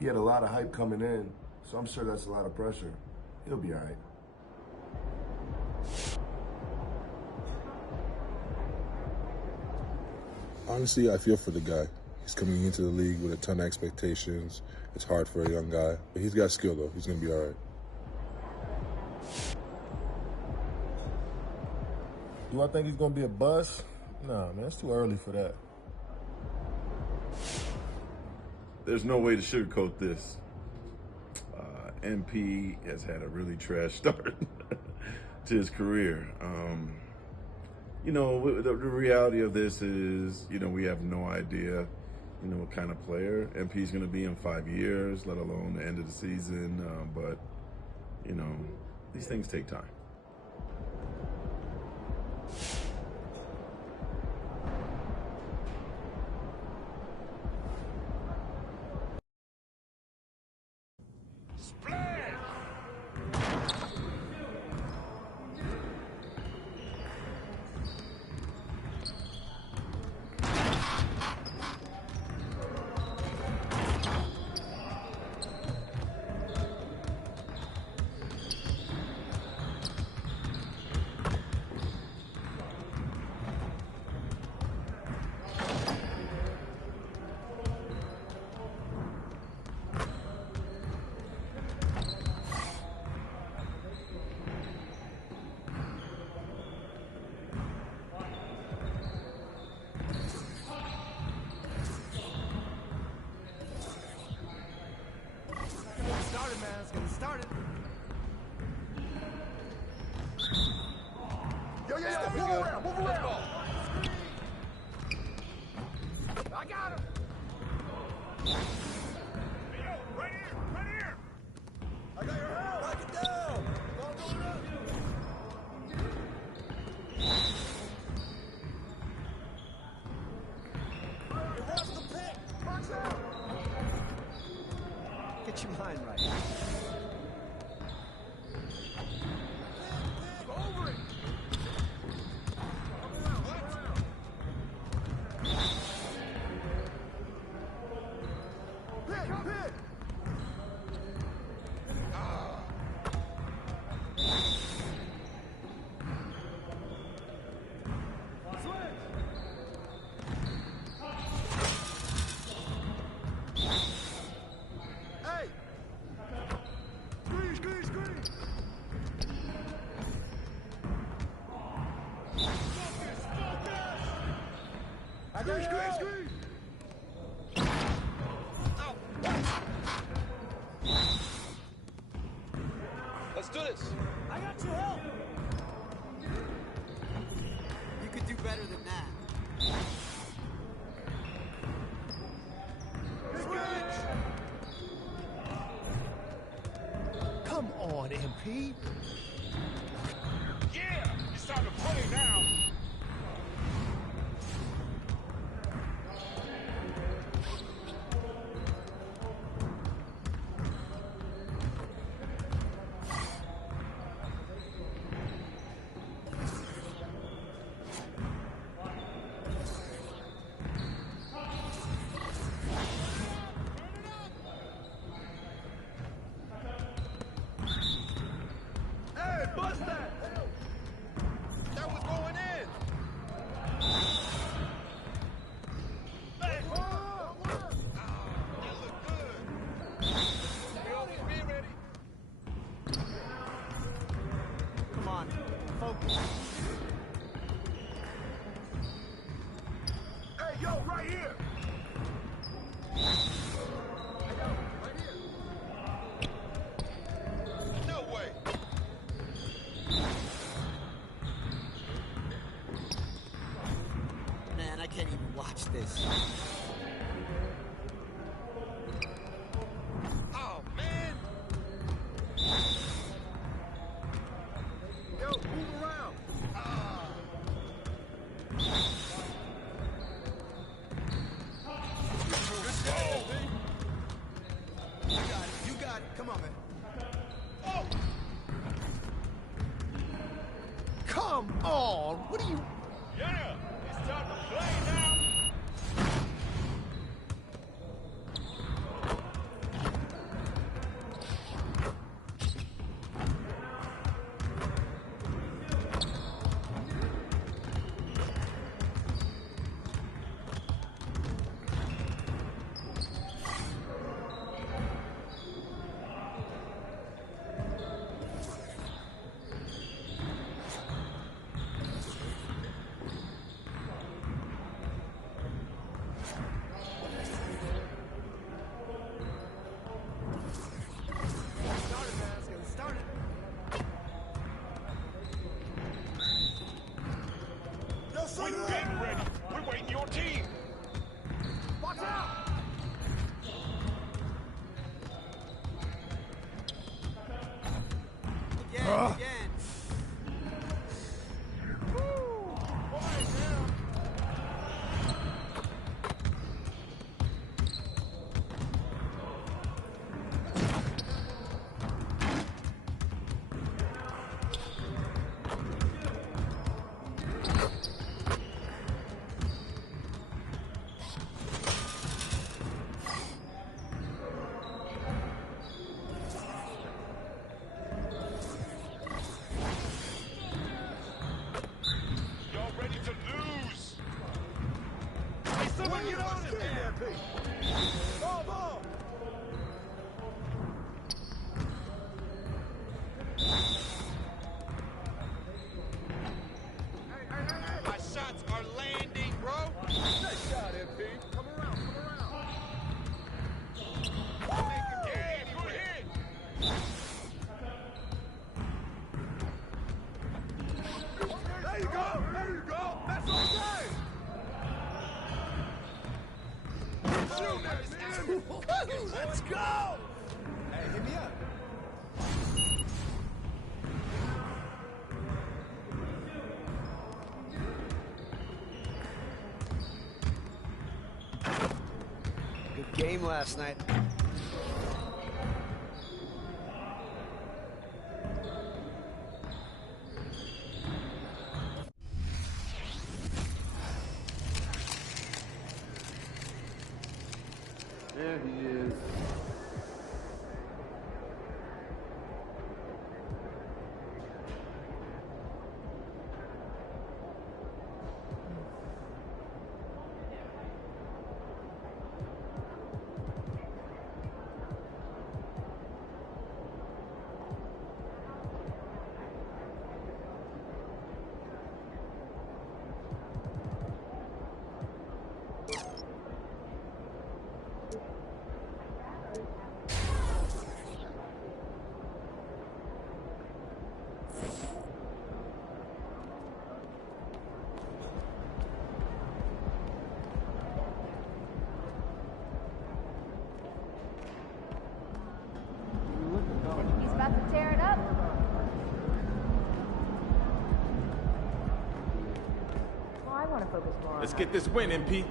He had a lot of hype coming in, so I'm sure that's a lot of pressure. He'll be all right. Honestly, I feel for the guy. He's coming into the league with a ton of expectations. It's hard for a young guy, but he's got skill, though. He's going to be all right. Do I think he's going to be a bust? No, man, it's too early for that. There's no way to sugarcoat this. MP has had a really trash start to his career. You know, the reality of this is, you know, we have no idea, you know, what kind of player MP is going to be in 5 years, let alone the end of the season. But, you know, these things take time. Get your mind right. Over it. Hit. Screen. Let's do this. I got your help. You could do better than that. Come on, MP. Yeah, it's time to play now. Hey, yo, right here. No way. Man, I can't even watch this. Oh, man. Yo, move around. You got it. Come on, man. Oh. Come on. What are you... Yeah, it's time to play now. again. Y'all ready to lose? Hey, someone get on him! Ball! My shots are landing, bro. Nice shot, MP. Come around. Yeah, good hit. There you go. That's okay. Shoot that, man. Let's go. Hey, hit me up. Good game last night. There he is. He's about to tear it up. Well, I want to focus more Let's on get this win, MP.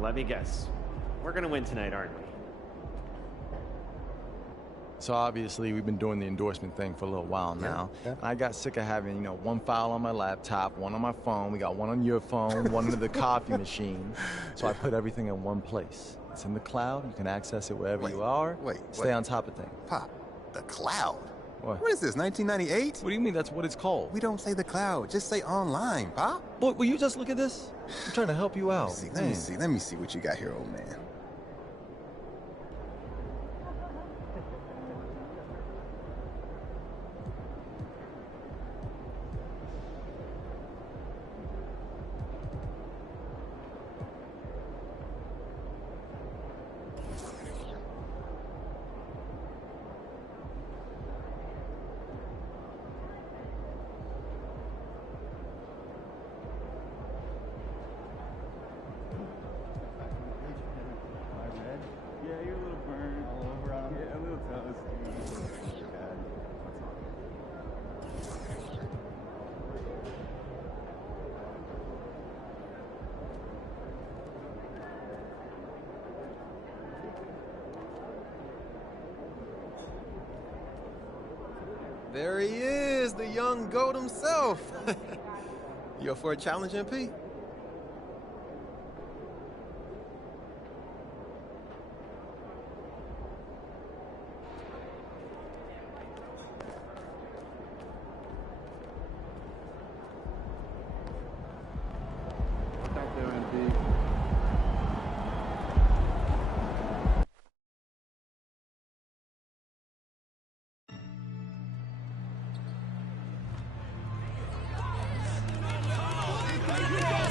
Let me guess. We're gonna win tonight, aren't we? So obviously we've been doing the endorsement thing for a little while now. yeah. I got sick of having, one file on my laptop, one on my phone, we got one on your phone, one in the coffee machine. So I put everything in one place. It's in the cloud, you can access it wherever you are. Stay on top of things. Pop, the cloud? What? What is this, 1998? What do you mean that's what it's called? We don't say the cloud, just say online, Pop. Boy, will you just look at this? I'm trying to help you out. Let me see what you got here, old man. There he is, the young goat himself. You up for a challenge, MP? Let's go!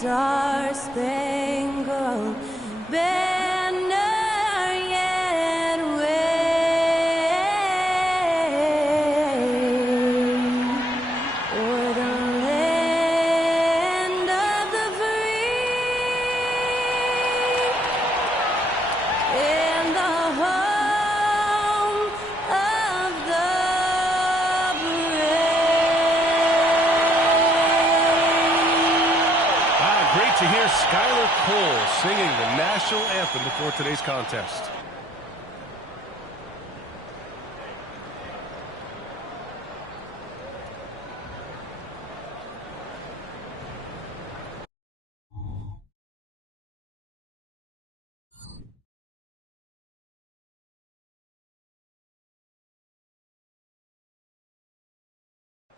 star-spangled banner yet wave o'er the land of the free and the home of the brave. Great to hear Skylar Cole singing the national anthem before today's contest.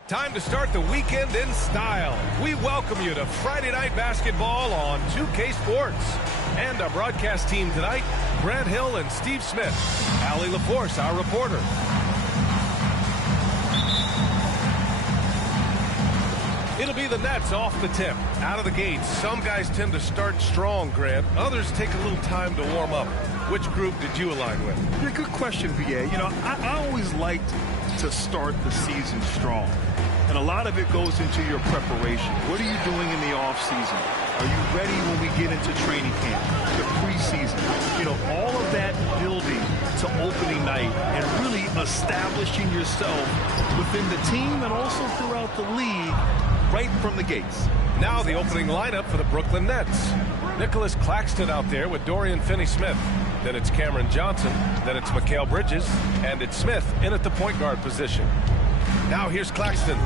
Time to start the weekend in style. We welcome you to Friday Night Basketball on 2K Sports. And our broadcast team tonight, Grant Hill and Steve Smith. Allie LaForce, our reporter. It'll be the Nets off the tip. Out of the gates, some guys tend to start strong, Grant. Others take a little time to warm up. Which group did you align with? Yeah, good question, VA. You know, I always liked to start the season strong. And a lot of it goes into your preparation. What are you doing in the offseason? Are you ready when we get into training camp, the preseason? You know, all of that building to opening night and really establishing yourself within the team and also throughout the league right from the gates. Now the opening lineup for the Brooklyn Nets. Nicholas Claxton out there with Dorian Finney-Smith. Then it's Cameron Johnson. Then it's Mikal Bridges. And it's Smith in at the point guard position. Now here's Claxton,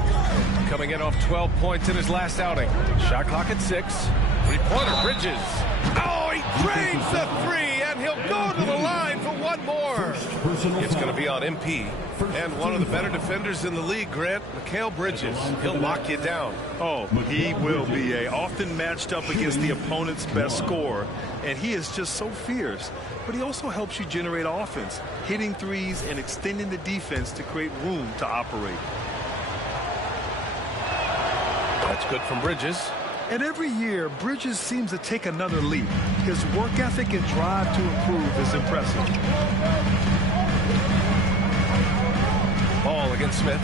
coming in off 12 points in his last outing. Shot clock at 6. Three-pointer, Bridges. Oh, he drains the three, and he'll go to the line for one more. It's going to be on MP. And one of the better defenders in the league, Grant, Mikal Bridges. He'll lock you down. Oh, he will be often matched up against the opponent's best scorer. And he is just so fierce. But he also helps you generate offense, hitting threes and extending the defense to create room to operate. That's good from Bridges. And every year, Bridges seems to take another leap. His work ethic and drive to improve is impressive. Ball against Smith.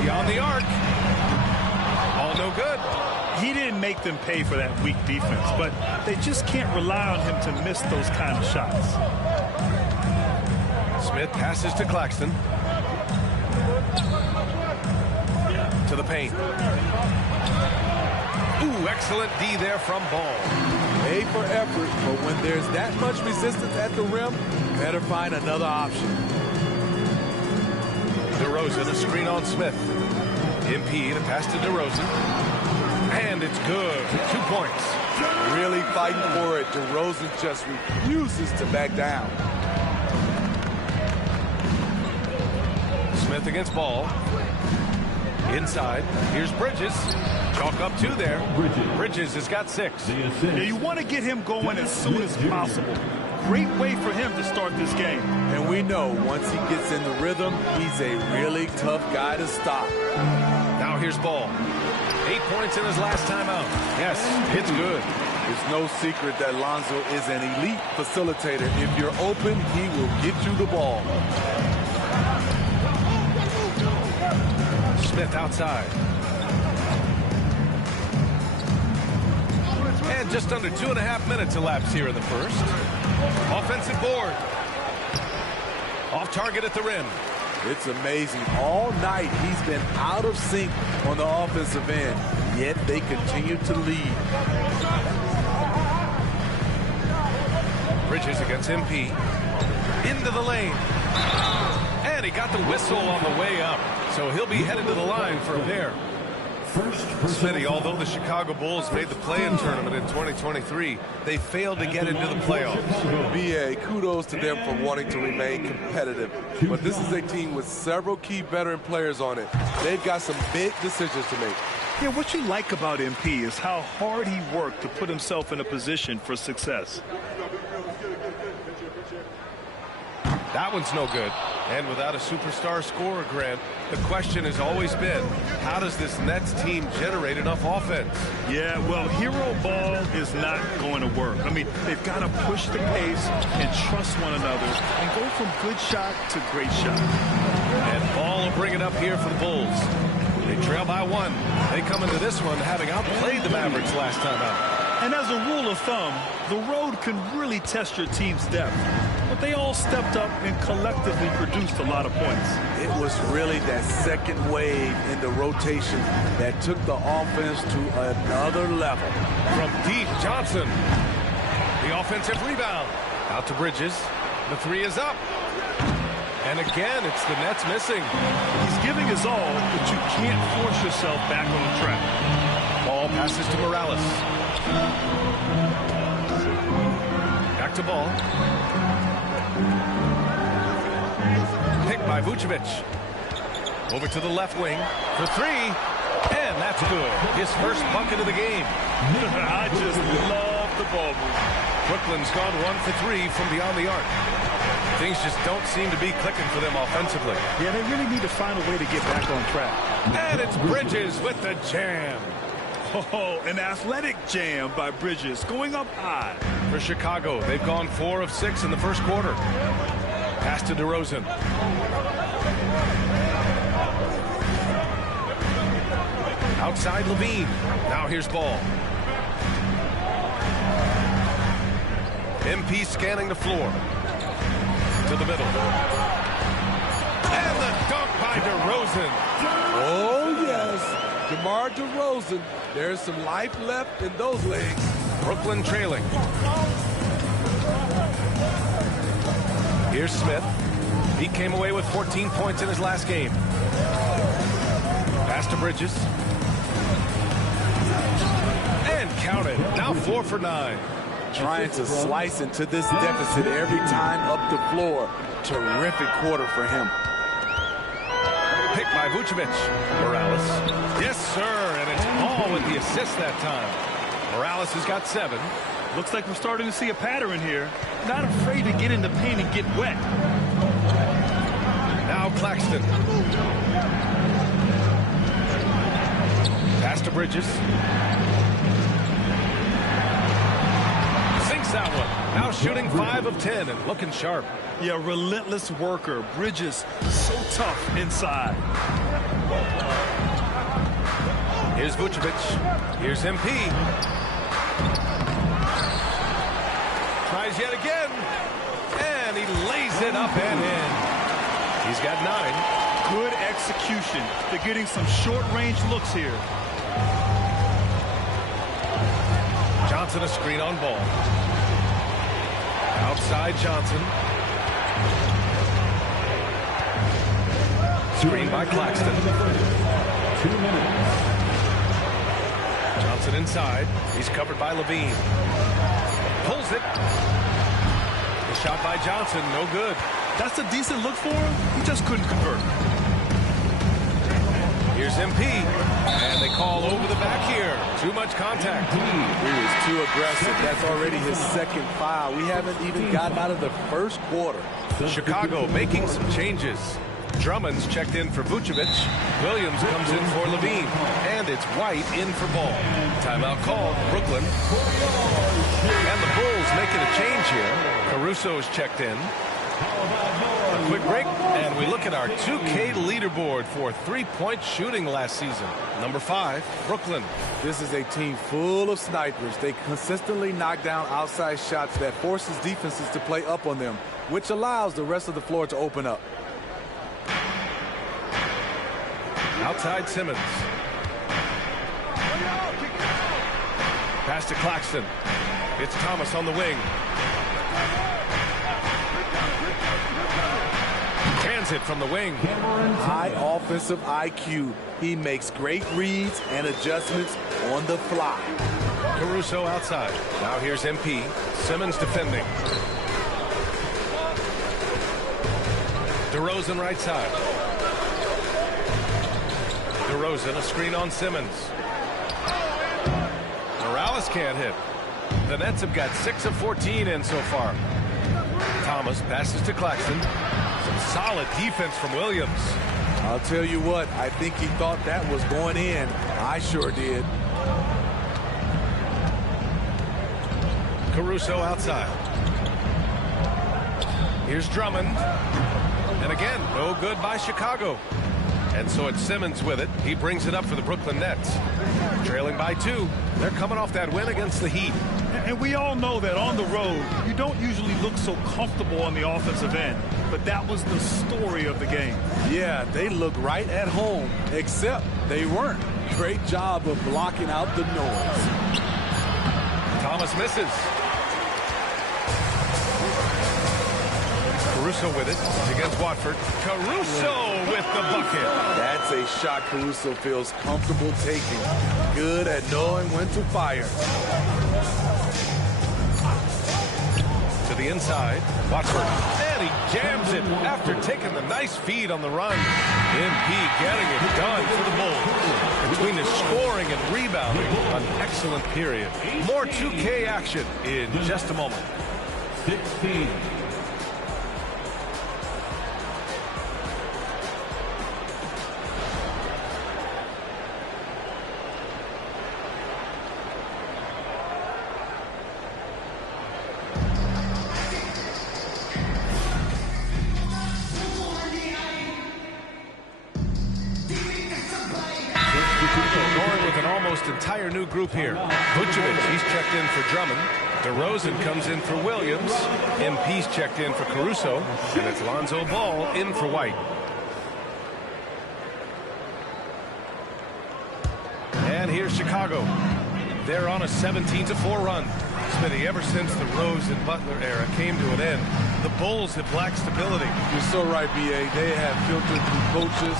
Beyond the arc. All no good. He didn't make them pay for that weak defense, but they just can't rely on him to miss those kind of shots. Smith passes to Claxton. To the paint. Ooh, excellent D there from Ball. Made for effort, but when there's that much resistance at the rim, better find another option. DeRozan, a screen on Smith. MP, the pass to DeRozan. And it's good. 2 points. Really fighting for it. DeRozan just refuses to back down. Smith against Ball. Inside. Here's Bridges. Chalk up 2 there. Bridges has got 6. Yeah, you want to get him going as soon as possible. Great way for him to start this game. And we know once he gets in the rhythm, he's a really tough guy to stop. Now here's Ball. 8 points in his last time out. Yes, it's good. It's no secret that Lonzo is an elite facilitator. If you're open, he will get you the ball. Smith outside. And just under 2.5 minutes elapsed here in the first. Offensive board. Off target at the rim. It's amazing. All night he's been out of sync on the offensive end, yet they continue to lead. Bridges against MP. Into the lane. And he got the whistle on the way up. So he'll be headed to the line for a pair. Smitty, although the Chicago Bulls made the play-in tournament in 2023, they failed to get into the playoffs. BA, kudos to them for wanting to remain competitive. But this is a team with several key veteran players on it. They've got some big decisions to make. Yeah, what you like about MP is how hard he worked to put himself in a position for success. That one's no good. And without a superstar scorer, Grant, the question has always been, how does this Nets team generate enough offense? Yeah, well, hero ball is not going to work. I mean, they've got to push the pace and trust one another and go from good shot to great shot. And Ball will bring it up here for the Bulls. They trail by 1. They come into this one having outplayed the Mavericks last time out. And as a rule of thumb, the road can really test your team's depth. But they all stepped up and collectively produced a lot of points. It was really that second wave in the rotation that took the offense to another level. From deep, Johnson. The offensive rebound. Out to Bridges. The 3 is up. And again, it's the Nets missing. He's giving his all, but you can't force yourself back on the track. Ball passes to Morales. Back to Ball. Picked by Vucevic. Over to the left wing for 3. And that's good. His first bucket of the game. I just love the ball movement. Brooklyn's gone 1 for 3 from beyond the arc. Things just don't seem to be clicking for them offensively. Yeah, they really need to find a way to get back on track. And it's Bridges with the jam. Oh, an athletic jam by Bridges, going up high. For Chicago, they've gone 4 of 6 in the first quarter. Pass to DeRozan. Outside Levine. Now here's Ball. MP scanning the floor. To the middle. And the dunk by DeRozan. Oh, yes. DeMar DeRozan. There's some life left in those legs. Brooklyn trailing. Here's Smith. He came away with 14 points in his last game. Pass to Bridges. And counted. Now 4 for 9. Trying to slice into this deficit every time up the floor. Terrific quarter for him. Picked by Vucevic. Morales. Yes, sir. And it's Ball with the assist that time. Morales has got 7. Looks like we're starting to see a pattern here. Not afraid to get in the paint and get wet. Now Claxton. Pass to Bridges. Sinks that one. Now shooting 5 of 10 and looking sharp. Yeah, relentless worker. Bridges, so tough inside. Here's Vucevic. Here's MP. Tries yet again. And he lays it up and in. He's got 9. Good execution. They're getting some short-range looks here. Johnson a screen on Ball. Outside Johnson. Screen by Claxton. 2 minutes. Johnson inside. He's covered by Levine. Pulls it. The shot by Johnson, no good. That's a decent look for him. He just couldn't convert. Here's MP. And they call over the back here. Too much contact. He was too aggressive. That's already his second foul. We haven't even gotten out of the first quarter. Chicago making some changes. Drummond's checked in for Vucevic. Williams comes in for Levine. And it's White in for Ball. Timeout called, Brooklyn. And the Bulls making a change here. Caruso's checked in. A quick break, and we look at our 2K leaderboard for three-point shooting last season. Number 5, Brooklyn. This is a team full of snipers. They consistently knock down outside shots that forces defenses to play up on them, which allows the rest of the floor to open up. Outside Simmons. Pass to Claxton. It's Thomas on the wing. Transit from the wing. High offensive IQ. He makes great reads and adjustments on the fly. Caruso outside. Now here's MP. Simmons defending. DeRozan right side. DeRozan, a screen on Simmons. Morales can't hit. The Nets have got 6 of 14 in so far. Thomas passes to Claxton. Some solid defense from Williams. I'll tell you what, I think he thought that was going in. I sure did. Caruso outside. Here's Drummond. And again, no good by Chicago. And so it's Simmons with it. He brings it up for the Brooklyn Nets. Trailing by 2. They're coming off that win against the Heat. And we all know that on the road, you don't usually look so comfortable on the offensive end. But that was the story of the game. Yeah, they look right at home, except they weren't. Great job of blocking out the noise. Thomas misses. Caruso with it against Watford. Caruso with the bucket. That's a shot Caruso feels comfortable taking. Good at knowing when to fire. To the inside, Watford. And he jams it after taking the nice feed on the run. MP getting it done for the Bulls. Between his scoring and rebounding, an excellent period. More 2K action in just a moment. 16. Entire new group here. Vucevic, he's checked in for Drummond. DeRozan comes in for Williams. MP's checked in for Caruso. And it's Lonzo Ball in for White. And here's Chicago. They're on a 17-4 run. Smitty, ever since the Rose and Butler era came to an end, the Bulls have lacked stability. You're so right, B.A. They have filtered through coaches.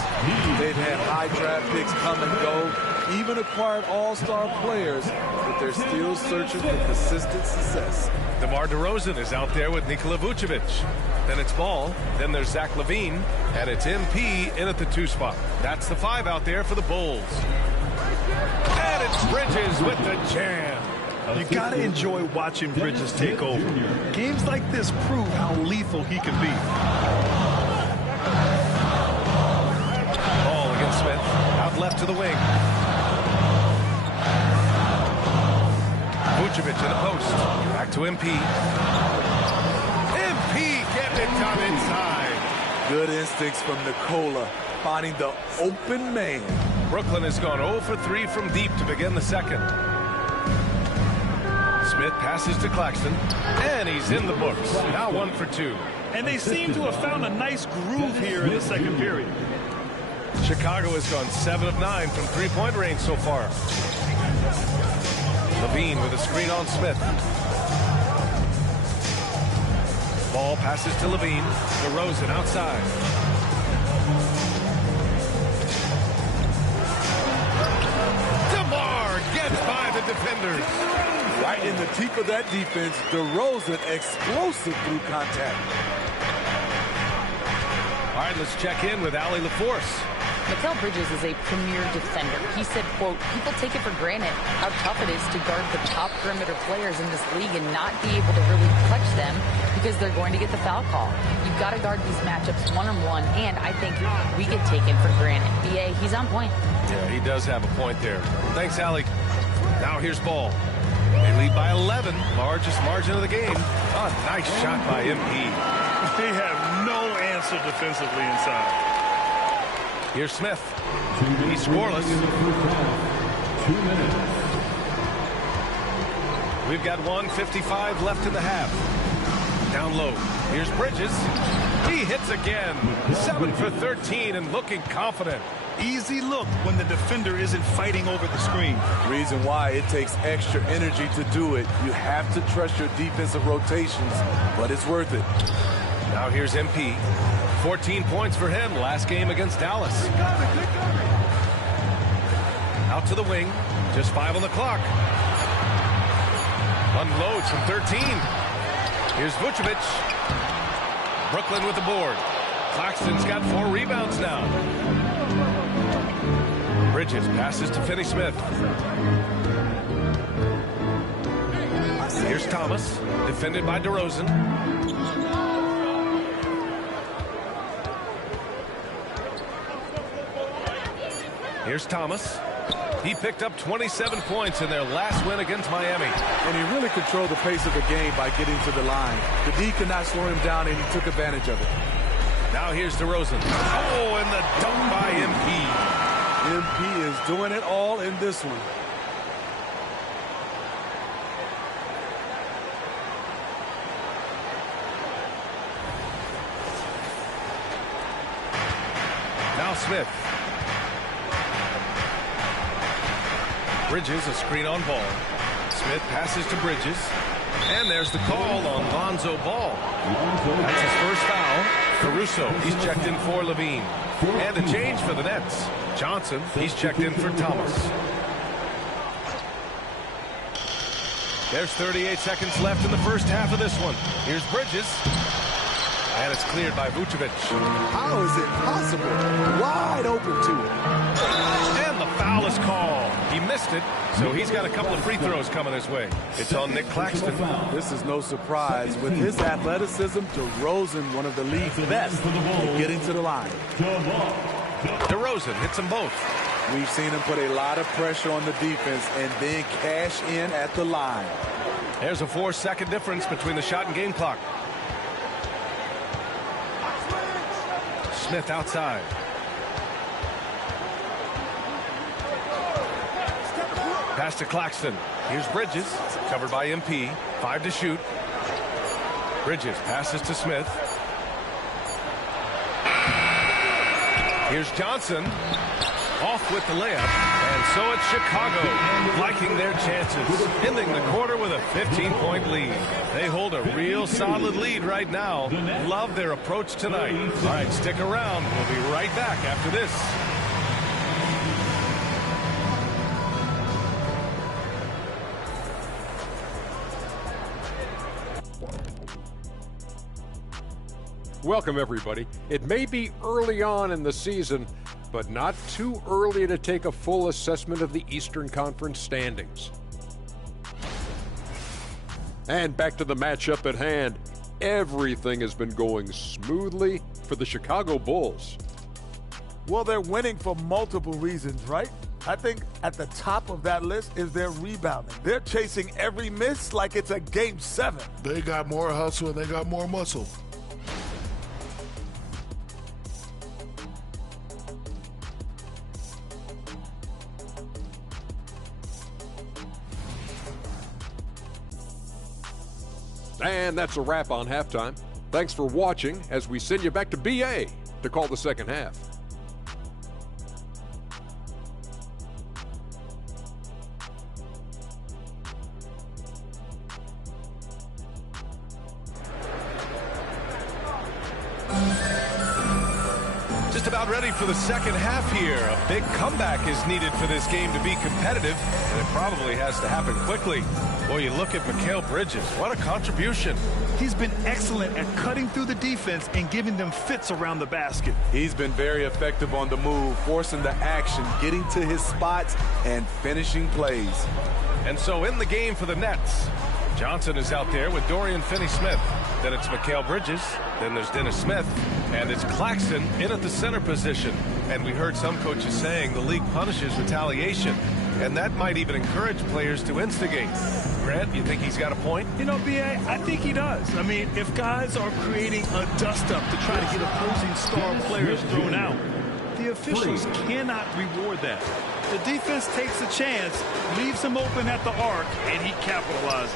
They've had high draft picks come and go. Even acquired all-star players, but they're still searching for consistent success. DeMar DeRozan is out there with Nikola Vucevic. Then it's Ball. Then there's Zach LaVine. And it's MP in at the 2 spot. That's the 5 out there for the Bulls. And it's Bridges with the jam. You got to enjoy watching Bridges take over. Games like this prove how lethal he can be. Ball against Smith. Out left to the wing. Vucevic in the post. Back to MP. MP getting it done inside. Good instincts from Nikola, finding the open man. Brooklyn has gone 0 for 3 from deep to begin the second. Smith passes to Claxton, and he's in the books. Now 1 for 2. And they seem to have found a nice groove here in the second period. Chicago has gone 7 of 9 from three-point range so far. LaVine with a screen on Smith. Ball passes to LaVine. DeRozan outside. DeMar gets by the defenders. Right in the teeth of that defense, DeRozan explosive through contact. All right, let's check in with Allie LaForce. Mikal Bridges is a premier defender. He said, quote, people take it for granted how tough it is to guard the top perimeter players in this league and not be able to really touch them because they're going to get the foul call. You've got to guard these matchups one-on-one, and I think we get taken for granted. BA, he's on point. Yeah, he does have a point there. Thanks, Allie. Now here's Ball. They lead by 11, largest margin of the game. A nice shot by MP. They have no answer defensively inside. Here's Smith. He's scoreless. 2 minutes. We've got 1:55 left in the half. Down low. Here's Bridges. He hits again. 7 for 13 and looking confident. Easy look when the defender isn't fighting over the screen. Reason why it takes extra energy to do it. You have to trust your defensive rotations, but it's worth it. Now here's MP. 14 points for him last game against Dallas. Out to the wing. Just 5 on the clock. Unloads from 13. Here's Vucevic. Brooklyn with the board. Claxton's got 4 rebounds now. Bridges passes to Finney Smith. Here's Thomas, defended by DeRozan. Here's Thomas. He picked up 27 points in their last win against Miami. And he really controlled the pace of the game by getting to the line. The D could not slow him down, and he took advantage of it. Now here's DeRozan. Oh, and the dunk by MP. MP is doing it all in this one. Now Smith. Bridges, a screen on Ball. Smith passes to Bridges. And there's the call on Lonzo Ball. That's his first foul. Caruso, he's checked in for Levine. And a change for the Nets. Johnson, he's checked in for Thomas. There's 38 seconds left in the first half of this one. Here's Bridges. And it's cleared by Vucevic. How is it possible? Wide open to it. And the foul is called. He missed it, so he's got a couple of free throws coming his way. It's on Nick Claxton. This is no surprise. With his athleticism, DeRozan, one of the league's best at getting to the line. DeRozan hits them both. We've seen him put a lot of pressure on the defense and then cash in at the line. There's a 4-second difference between the shot and game clock. Smith outside. Pass to Claxton. Here's Bridges, covered by MP. 5 to shoot. Bridges passes to Smith. Here's Johnson. Off with the layup. And so it's Chicago liking their chances. Ending the quarter with a 15-point lead. They hold a real solid lead right now. Love their approach tonight. All right, stick around. We'll be right back after this. Welcome, everybody. It may be early on in the season, but not too early to take a full assessment of the Eastern Conference standings. And back to the matchup at hand. Everything has been going smoothly for the Chicago Bulls. Well, they're winning for multiple reasons, right? I think at the top of that list is their rebounding. They're chasing every miss like it's a Game 7. They got more hustle and they got more muscle. And that's a wrap on halftime. Thanks for watching as we send you back to BA to call the second half. Just about ready for the second half here. A big comeback is needed for this game to be competitive, and it probably has to happen quickly. Boy, you look at Mikal Bridges. What a contribution. He's been excellent at cutting through the defense and giving them fits around the basket. He's been very effective on the move, forcing the action, getting to his spots, and finishing plays. And so in the game for the Nets, Johnson is out there with Dorian Finney-Smith. Then it's Mikal Bridges. Then there's Dennis Smith. And it's Claxton in at the center position. And we heard some coaches saying the league punishes retaliation. And that might even encourage players to instigate. Grant, you think he's got a point? You know, B.A., I think he does. I mean, if guys are creating a dust-up to try to get opposing star players thrown out, the officials cannot reward that. The defense takes a chance, leaves him open at the arc, and he capitalizes.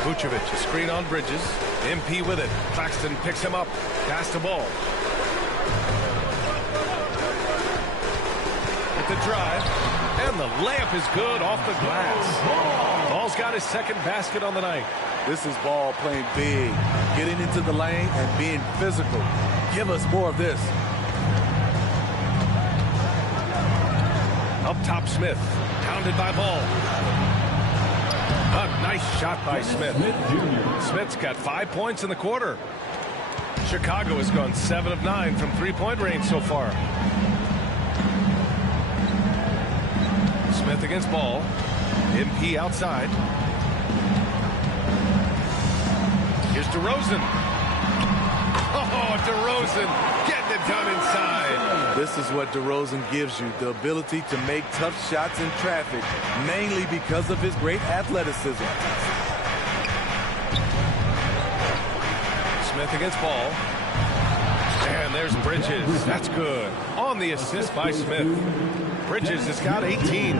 Vucevic, a screen on Bridges. MP with it. Claxton picks him up. Pass to Ball. At the drive. And the layup is good off the glass. Ball's got his second basket on the night. This is Ball playing big, getting into the lane and being physical. Give us more of this. Up top, Smith. Pounded by Ball. A nice shot by Smith. Smith's got 5 points in the quarter. Chicago has gone 7 of 9 from three-point range so far. Smith against Ball. MP outside. Here's DeRozan. Oh, DeRozan getting getting it done inside. This is what DeRozan gives you, the ability to make tough shots in traffic, mainly because of his great athleticism. Smith against Ball. And there's Bridges. That's good. On the assist by Smith. Bridges has got 18.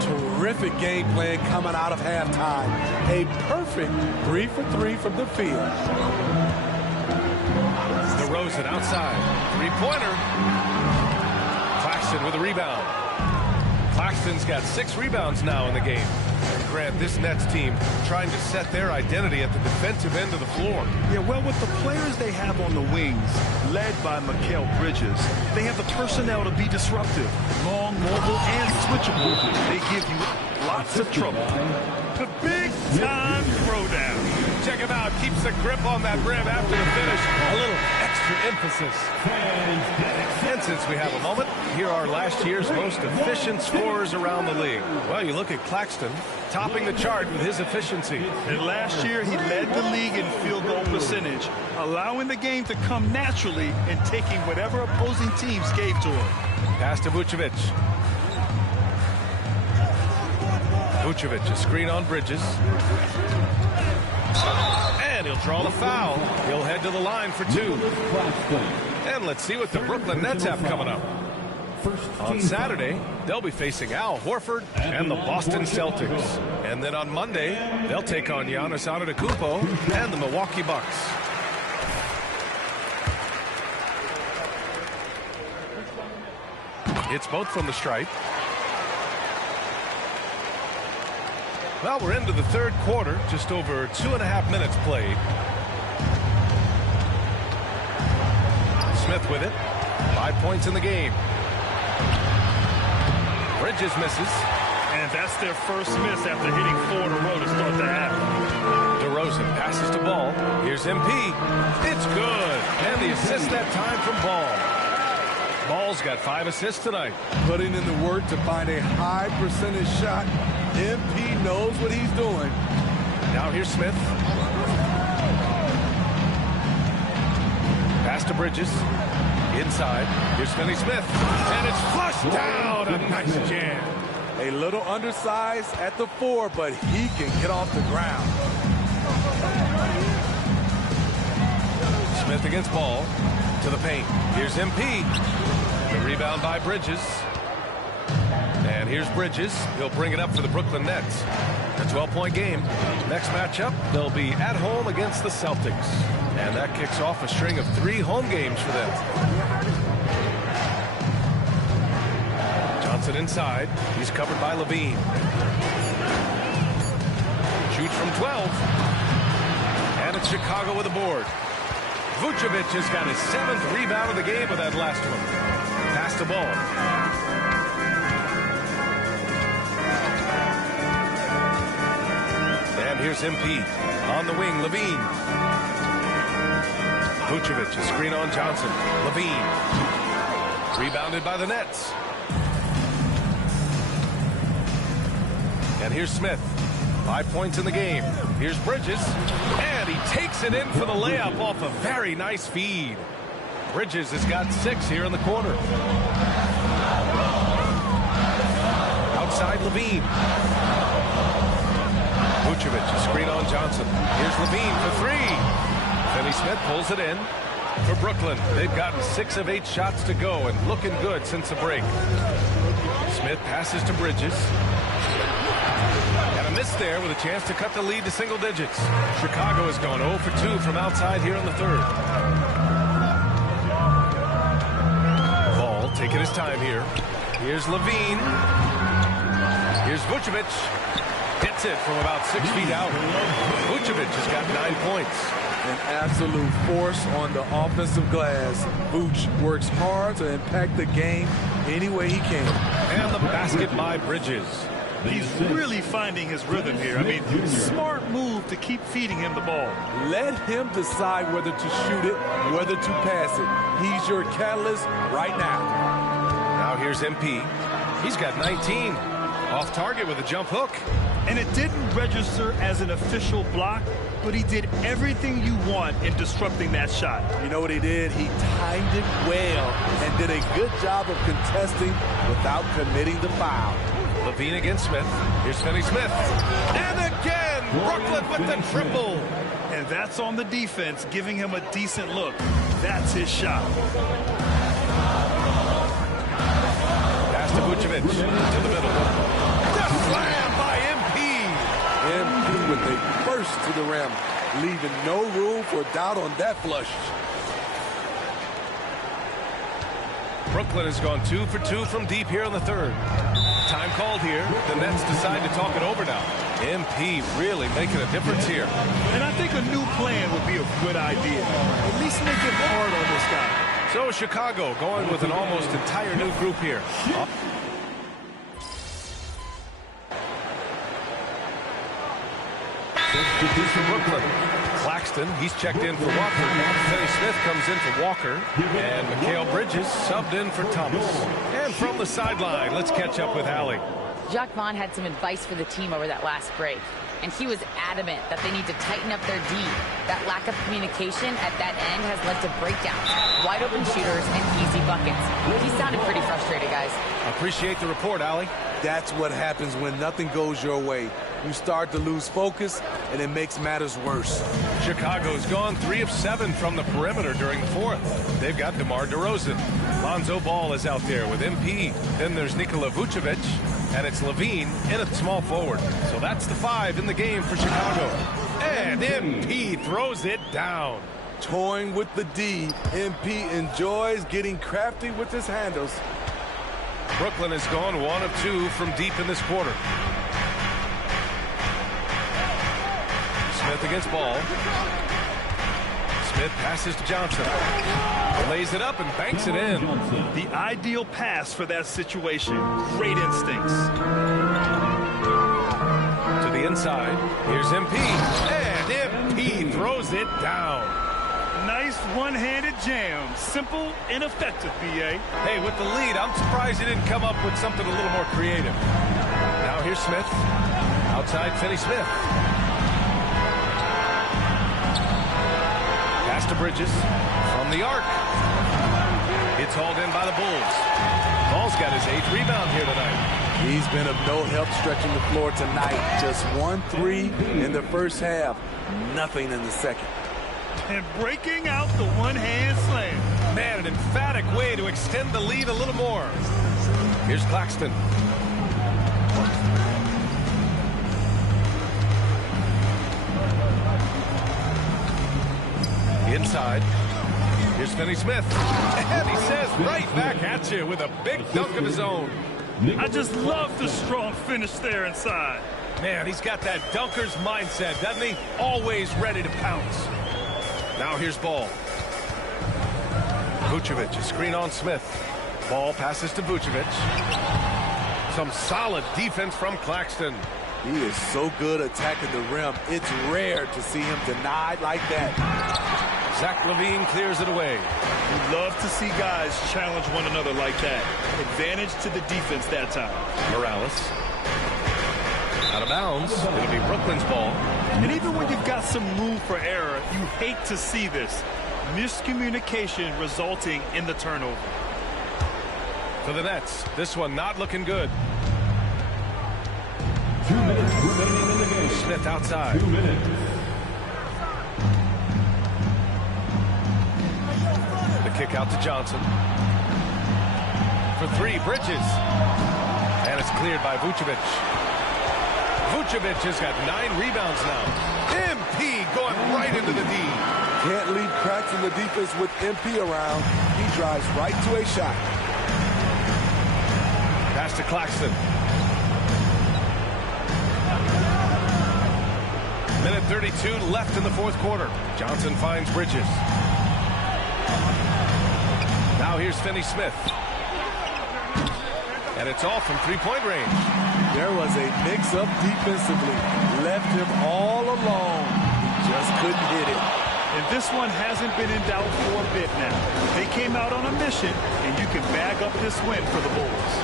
Terrific game plan coming out of halftime. A perfect 3 for 3 from the field. DeRozan outside. Three-pointer. Claxton with a rebound. Claxton's got 6 rebounds now in the game. And Grant, this Nets team trying to set their identity at the defensive end of the floor. Yeah, well, with the players they have on the wings, led by Mikal Bridges, they have the personnel to be disruptive. Long, mobile, and switchable. They give you lots of trouble. The big-time throwdown. Check him out. Keeps the grip on that rim after the finish. A little extra emphasis. And since we have a moment, here are last year's most efficient scorers around the league. Well, you look at Claxton, topping the chart with his efficiency. And last year, he led the league in field goal percentage, allowing the game to come naturally and taking whatever opposing teams gave to him. Pass to Vucevic. Vucevic, a screen on Bridges. And he'll draw the foul. He'll head to the line for 2. And let's see what the Brooklyn Nets have coming up. On Saturday, they'll be facing Al Horford and the Boston Celtics. And then on Monday, they'll take on Giannis Antetokounmpo and the Milwaukee Bucks. It's both from the stripe. Well, we're into the third quarter, just over 2.5 minutes played. Smith with it. 5 points in the game. Bridges misses. And that's their first miss after hitting 4 in a row to start the half. DeRozan passes to Ball. Here's MP. It's good. And the assist that time from Ball. Ball's got 5 assists tonight. Putting in the work to find a high percentage shot. MP knows what he's doing. Now here's Smith. Pass to Bridges. Inside. Here's Finney Smith. And it's flushed down. A nice jam. A little undersized at the 4, but he can get off the ground. Smith against Ball. To the paint. Here's MP. The rebound by Bridges. And here's Bridges. He'll bring it up for the Brooklyn Nets. A 12-point game. Next matchup, they'll be at home against the Celtics. And that kicks off a string of 3 home games for them. Johnson inside. He's covered by Levine. Shoots from 12. And it's Chicago with a board. Vucevic has got his 7th rebound of the game with that last one. Pass to Ball. And here's MP. On the wing, Levine. Vucevic, a screen on Johnson. Levine. Rebounded by the Nets. And here's Smith. 5 points in the game. Here's Bridges. And he takes it in for the layup off a very nice feed. Bridges has got 6 here in the quarter. Outside Levine. Vucevic, a screen on Johnson. Here's Levine for 3. Finney Smith pulls it in for Brooklyn. They've gotten 6 of 8 shots to go and looking good since the break. Smith passes to Bridges. And a miss there with a chance to cut the lead to single digits. Chicago has gone 0 for 2 from outside here in the third. Ball taking his time here. Here's Levine. Here's Vucevic. Hits it from about 6 feet out. Vucevic has got 9 points. An absolute force on the offensive glass. Vooch works hard to impact the game any way he can. And the basket by Bridges. He's really finding his rhythm here. I mean, smart move to keep feeding him the ball. Let him decide whether to shoot it, whether to pass it. He's your catalyst right now. Now here's MP. He's got 19. Off target with a jump hook. And it didn't register as an official block, but he did everything you want in disrupting that shot. You know what he did? He timed it well and did a good job of contesting without committing the foul. Levine against Smith. Here's Finney Smith. And again, Brooklyn with the triple. And that's on the defense, giving him a decent look. That's his shot. Pass to Vucevic to the middle. The slam by MP. MP with a burst to the rim, leaving no room for doubt on that flush. Brooklyn has gone 2 for 2 from deep here in the third. Time called here. The Nets decide to talk it over now. MP really making a difference here. And I think a new plan would be a good idea. At least make it hard on this guy. So Chicago going with an almost entire new group here. Brooklyn. Claxton, he's checked in for Walker. Finney Smith comes in for Walker. And Mikal Bridges subbed in for Thomas. And from the sideline, let's catch up with Allie. Jacques Vaughn had some advice for the team over that last break, and he was adamant that they need to tighten up their D. That lack of communication at that end has led to breakdowns, wide open shooters, and easy buckets. He sounded pretty frustrated, guys. Appreciate the report, Allie. That's what happens when nothing goes your way. You start to lose focus, and it makes matters worse. Chicago's gone 3 of 7 from the perimeter during the fourth. They've got DeMar DeRozan. Lonzo Ball is out there with MP. Then there's Nikola Vucevic, and it's Levine in at small forward. So that's the 5 in the game for Chicago. And MP throws it down. Toying with the D, MP enjoys getting crafty with his handles. Brooklyn has gone 1 of 2 from deep in this quarter. Smith against Ball. Smith passes to Johnson. Lays it up and banks it in. The ideal pass for that situation. Great instincts. To the inside. Here's MP. And MP throws it down. Nice one-handed jam. Simple and effective, B.A. Hey, with the lead, I'm surprised he didn't come up with something a little more creative. Now here's Smith. Outside Finney Smith. Pass to Bridges. From the arc. It's hauled in by the Bulls. Ball's got his 8th rebound here tonight. He's been of no help stretching the floor tonight. Just 1 3 in the first half. Nothing in the second. And breaking out the one-hand slam. Man, an emphatic way to extend the lead a little more. Here's Claxton. Inside. Here's Finney Smith. And he says right back at you with a big dunk of his own. I just love the strong finish there inside. Man, he's got that dunker's mindset, doesn't he? Always ready to pounce. Now here's Ball. Vucevic, a screen on Smith. Ball passes to Vucevic. Some solid defense from Claxton. He is so good attacking the rim. It's rare to see him denied like that. Zach LaVine clears it away. We love to see guys challenge one another like that. Advantage to the defense that time. Morales. Out of bounds. It'll be Brooklyn's ball. And even when you've got some room for error, you hate to see this. Miscommunication resulting in the turnover. For the Nets, this one not looking good. 2 minutes remaining in the game. Smith outside. 2 minutes. The kick out to Johnson. For 3, Bridges. And it's cleared by Vucevic. Vucevic has got 9 rebounds now. MP going right into the D. Can't leave cracks in the defense with MP around. He drives right to a shot. Pass to Claxton. Minute 32 left in the fourth quarter. Johnson finds Bridges. Now here's Finney Smith. And it's all from three-point range. There was a mix-up defensively. Left him all alone. He just couldn't hit it. And this one hasn't been in doubt for a bit now. They came out on a mission, and you can bag up this win for the Bulls.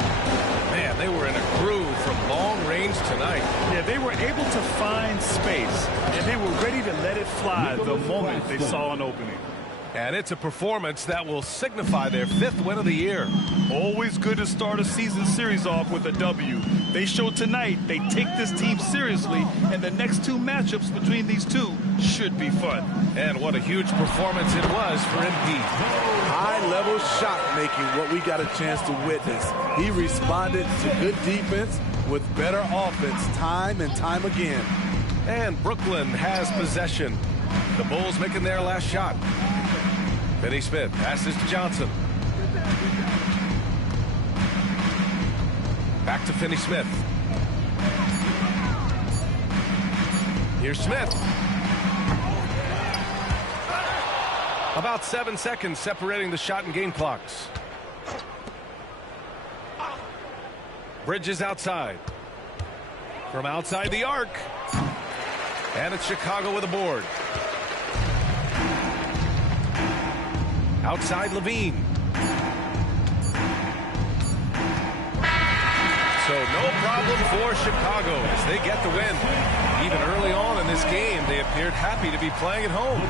Man, they were in a groove from long range. changed tonight. Yeah, they were able to find space, and they were ready to let it fly the moment they saw an opening. And it's a performance that will signify their 5th win of the year. Always good to start a season series off with a W. They showed tonight they take this team seriously, and the next 2 matchups between these two should be fun. And what a huge performance it was for MP. High-level shot making, what we got a chance to witness. He responded to good defense with better offense time and time again. And Brooklyn has possession. The Bulls making their last shot. Finney Smith passes to Johnson. Back to Finney Smith. Here's Smith. About 7 seconds separating the shot and game clocks. Bridges outside. From outside the arc. And it's Chicago with a board. Outside Levine. So no problem for Chicago as they get the win. Even early on in this game, they appeared happy to be playing at home.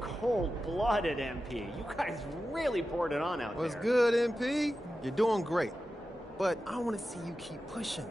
Cold-blooded, MP. You guys really poured it on out there. What's good, MP? You're doing great. But I want to see you keep pushing.